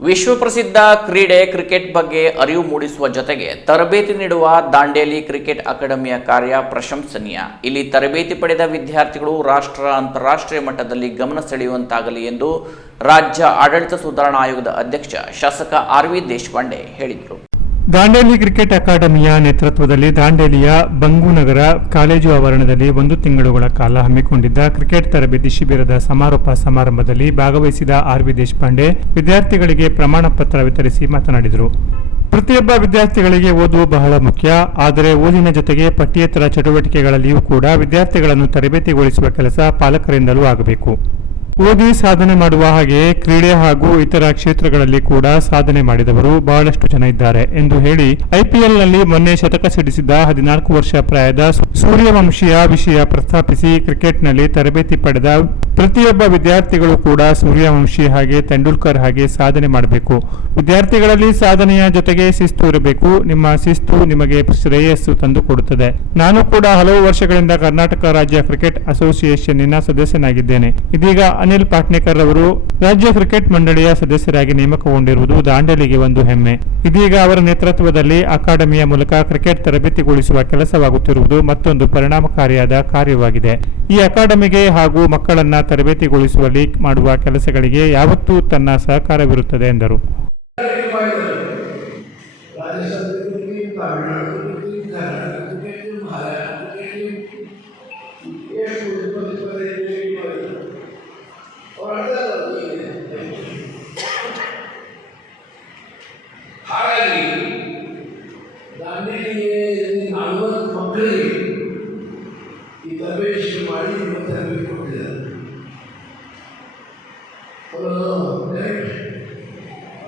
ವಿಶ್ವಪ್ರಸಿದ್ಧ ಕ್ರೀಡೆ ಕ್ರಿಕೆಟ್ ಬಗ್ಗೆ ಅರಿವು ಮೂಡಿಸುವ ಜೊತೆಗೆ ತರಬೇತಿ ನೀಡುವ ದಾಂಡೇಲಿ ಕ್ರಿಕೆಟ್ ಅಕಾಡೆಮಿಯ ಕಾರ್ಯ ಪ್ರಶಂಸನೀಯ. ಇಲ್ಲಿ ತರಬೇತಿ ಪಡೆದ ವಿದ್ಯಾರ್ಥಿಗಳು ರಾಷ್ಟ್ರ, ಅಂತಾರಾಷ್ಟ್ರೀಯ ಮಟ್ಟದಲ್ಲಿ ಗಮನ ಸೆಳೆಯುವಂತಾಗಲಿ ಎಂದು ರಾಜ್ಯ ಆಡಳಿತ ಸುಧಾರಣಾ ಆಯೋಗದ ಅಧ್ಯಕ್ಷ ಶಾಸಕ ಆರ್ ವಿ ದೇಶಪಾಂಡೆ ಹೇಳಿದರು. ದಾಂಡೇಲಿ ಕ್ರಿಕೆಟ್ ಅಕಾಡೆಮಿಯ ನೇತೃತ್ವದಲ್ಲಿ ದಾಂಡೇಲಿಯ ಬಂಗುನಗರ ಕಾಲೇಜು ಆವರಣದಲ್ಲಿ ಒಂದು ತಿಂಗಳುಗಳ ಕಾಲ ಹಮ್ಮಿಕೊಂಡಿದ್ದ ಕ್ರಿಕೆಟ್ ತರಬೇತಿ ಶಿಬಿರದ ಸಮಾರೋಪ ಸಮಾರಂಭದಲ್ಲಿ ಭಾಗವಹಿಸಿದ ಆರ್ ವಿ ದೇಶಪಾಂಡೆ ವಿದ್ಯಾರ್ಥಿಗಳಿಗೆ ಪ್ರಮಾಣ ಪತ್ರ ವಿತರಿಸಿ ಮಾತನಾಡಿದರು. ಪ್ರತಿಯೊಬ್ಬ ವಿದ್ಯಾರ್ಥಿಗಳಿಗೆ ಓದುವ ಬಹಳ ಮುಖ್ಯ, ಆದರೆ ಓದಿನ ಜೊತೆಗೆ ಪಠ್ಯೇತರ ಚಟುವಟಿಕೆಗಳಲ್ಲಿಯೂ ಕೂಡ ವಿದ್ಯಾರ್ಥಿಗಳನ್ನು ತರಬೇತಿಗೊಳಿಸುವ ಕೆಲಸ ಪಾಲಕರಿಂದಲೂ ಆಗಬೇಕು. ಓದಿ ಸಾಧನೆ ಮಾಡುವ ಹಾಗೆ ಕ್ರೀಡೆ ಹಾಗೂ ಇತರ ಕ್ಷೇತ್ರಗಳಲ್ಲಿ ಕೂಡ ಸಾಧನೆ ಮಾಡಿದವರು ಬಹಳಷ್ಟು ಜನ ಇದ್ದಾರೆ ಎಂದು ಹೇಳಿ ಐಪಿಎಲ್ನಲ್ಲಿ ಮೊನ್ನೆ ಶತಕ ಸಿಡಿಸಿದ್ದ ಹದಿನಾಲ್ಕು ವರ್ಷ ಪ್ರಾಯದ ಸೂರ್ಯವಂಶಿಯ ವಿಷಯ ಪ್ರಸ್ತಾಪಿಸಿ ಕ್ರಿಕೆಟ್ನಲ್ಲಿ ತರಬೇತಿ ಪಡೆದ ಪ್ರತಿಯೊಬ್ಬ ವಿದ್ಯಾರ್ಥಿಗಳು ಕೂಡ ಸೂರ್ಯವಂಶಿ ಹಾಗೆ ತೆಂಡೂಲ್ಕರ್ ಹಾಗೆ ಸಾಧನೆ ಮಾಡಬೇಕು. ವಿದ್ಯಾರ್ಥಿಗಳಲ್ಲಿ ಸಾಧನೆಯ ಜೊತೆಗೆ ಶಿಸ್ತು ಇರಬೇಕು. ನಿಮ್ಮ ಶಿಸ್ತು ನಿಮಗೆ ಶ್ರೇಯಸ್ಸು ತಂದುಕೊಡುತ್ತದೆ ನಾನು ಕೂಡ ಹಲವು ವರ್ಷಗಳಿಂದ ಕರ್ನಾಟಕ ರಾಜ್ಯ ಕ್ರಿಕೆಟ್ ಅಸೋಸಿಯೇಷನ್ನ ಸದಸ್ಯನಾಗಿದ್ದೇನೆ. ಇದೀಗ ಅನಿಲ್ ಪಾಟ್ನೇಕರ್ ಅವರು ರಾಜ್ಯ ಕ್ರಿಕೆಟ್ ಮಂಡಳಿಯ ಸದಸ್ಯರಾಗಿ ನೇಮಕಗೊಂಡಿರುವುದು ದಾಂಡೇಲಿಗೆ ಒಂದು ಹೆಮ್ಮೆ. ಇದೀಗ ಅವರ ನೇತೃತ್ವದಲ್ಲಿ ಅಕಾಡೆಮಿಯ ಮೂಲಕ ಕ್ರಿಕೆಟ್ ತರಬೇತಿಗೊಳಿಸುವ ಕೆಲಸವಾಗುತ್ತಿರುವುದು ಮತ್ತೊಂದು ಪರಿಣಾಮಕಾರಿಯಾದ ಕಾರ್ಯವಾಗಿದೆ. ಈ ಅಕಾಡೆಮಿಗೆ ಹಾಗೂ ಮಕ್ಕಳನ್ನ ತರಬೇತಿಗೊಳಿಸುವಲ್ಲಿ ಮಾಡುವ ಕೆಲಸಗಳಿಗೆ ಯಾವತ್ತೂ ತನ್ನ ಸಹಕಾರವಿರುತ್ತದೆ ಎಂದರು. ಹಾಗಾಗಿ ದಾಂಡೇಲಿಗೆ ನಲವತ್ತು ಮಕ್ಕಳಿಗೆ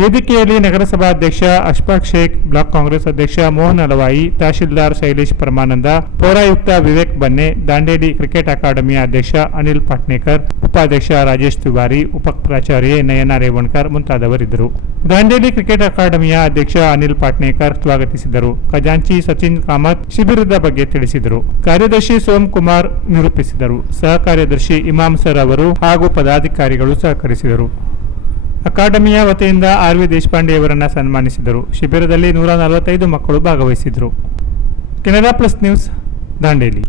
ವೇದಿಕೆಯಲ್ಲಿ ನಗರಸಭಾ ಅಧ್ಯಕ್ಷ ಅಶ್ಫಾಕ್ ಶೇಖ್, ಬ್ಲಾಕ್ ಕಾಂಗ್ರೆಸ್ ಅಧ್ಯಕ್ಷ ಮೋಹನ್ ಅಲವಾಯಿ ತಹಶೀಲ್ದಾರ್ ಶೈಲೇಶ್ ಪರಮಾನಂದ, ಪೌರಾಯುಕ್ತ ವಿವೇಕ್ ಬನ್ನೆ, ದಾಂಡೇಲಿ ಕ್ರಿಕೆಟ್ ಅಕಾಡೆಮಿಯ ಅಧ್ಯಕ್ಷ ಅನಿಲ್ ಪಾಟ್ನೇಕರ್, ಉಪಾಧ್ಯಕ್ಷ ರಾಜೇಶ್ ತಿವಾರಿ ಉಪ ಪ್ರಾಚಾರ್ಯ ನಯನ ರೇವಣ್ಕರ್ ಮುಂತಾದವರಿದ್ದರು. ದಾಂಡೇಲಿ ಕ್ರಿಕೆಟ್ ಅಕಾಡೆಮಿಯ ಅಧ್ಯಕ್ಷ ಅನಿಲ್ ಪಾಟ್ನೇಕರ್ ಸ್ವಾಗತಿಸಿದರು. ಖಜಾಂಚಿ ಸಚಿನ್ ಕಾಮತ್ ಶಿಬಿರದ ಬಗ್ಗೆ ತಿಳಿಸಿದರು. ಕಾರ್ಯದರ್ಶಿ ಸೋಮ್ ಕುಮಾರ್ ನಿರೂಪಿಸಿದರು. ಸಹ ಕಾರ್ಯದರ್ಶಿ ಇಮಾಮ್ ಸರ್ ಅವರು ಹಾಗೂ ಪದಾಧಿಕಾರಿಗಳು ಸಹಕರಿಸಿದರು. ಅಕಾಡೆಮಿಯ ವತಿಯಿಂದ ಆರ್ ವಿ ದೇಶಪಾಂಡೆಯವರನ್ನು ಸನ್ಮಾನಿಸಿದರು. ಶಿಬಿರದಲ್ಲಿ ನೂರ ನಲವತ್ತೈದು ಮಕ್ಕಳು ಭಾಗವಹಿಸಿದರು. Canara plus news Dandeli.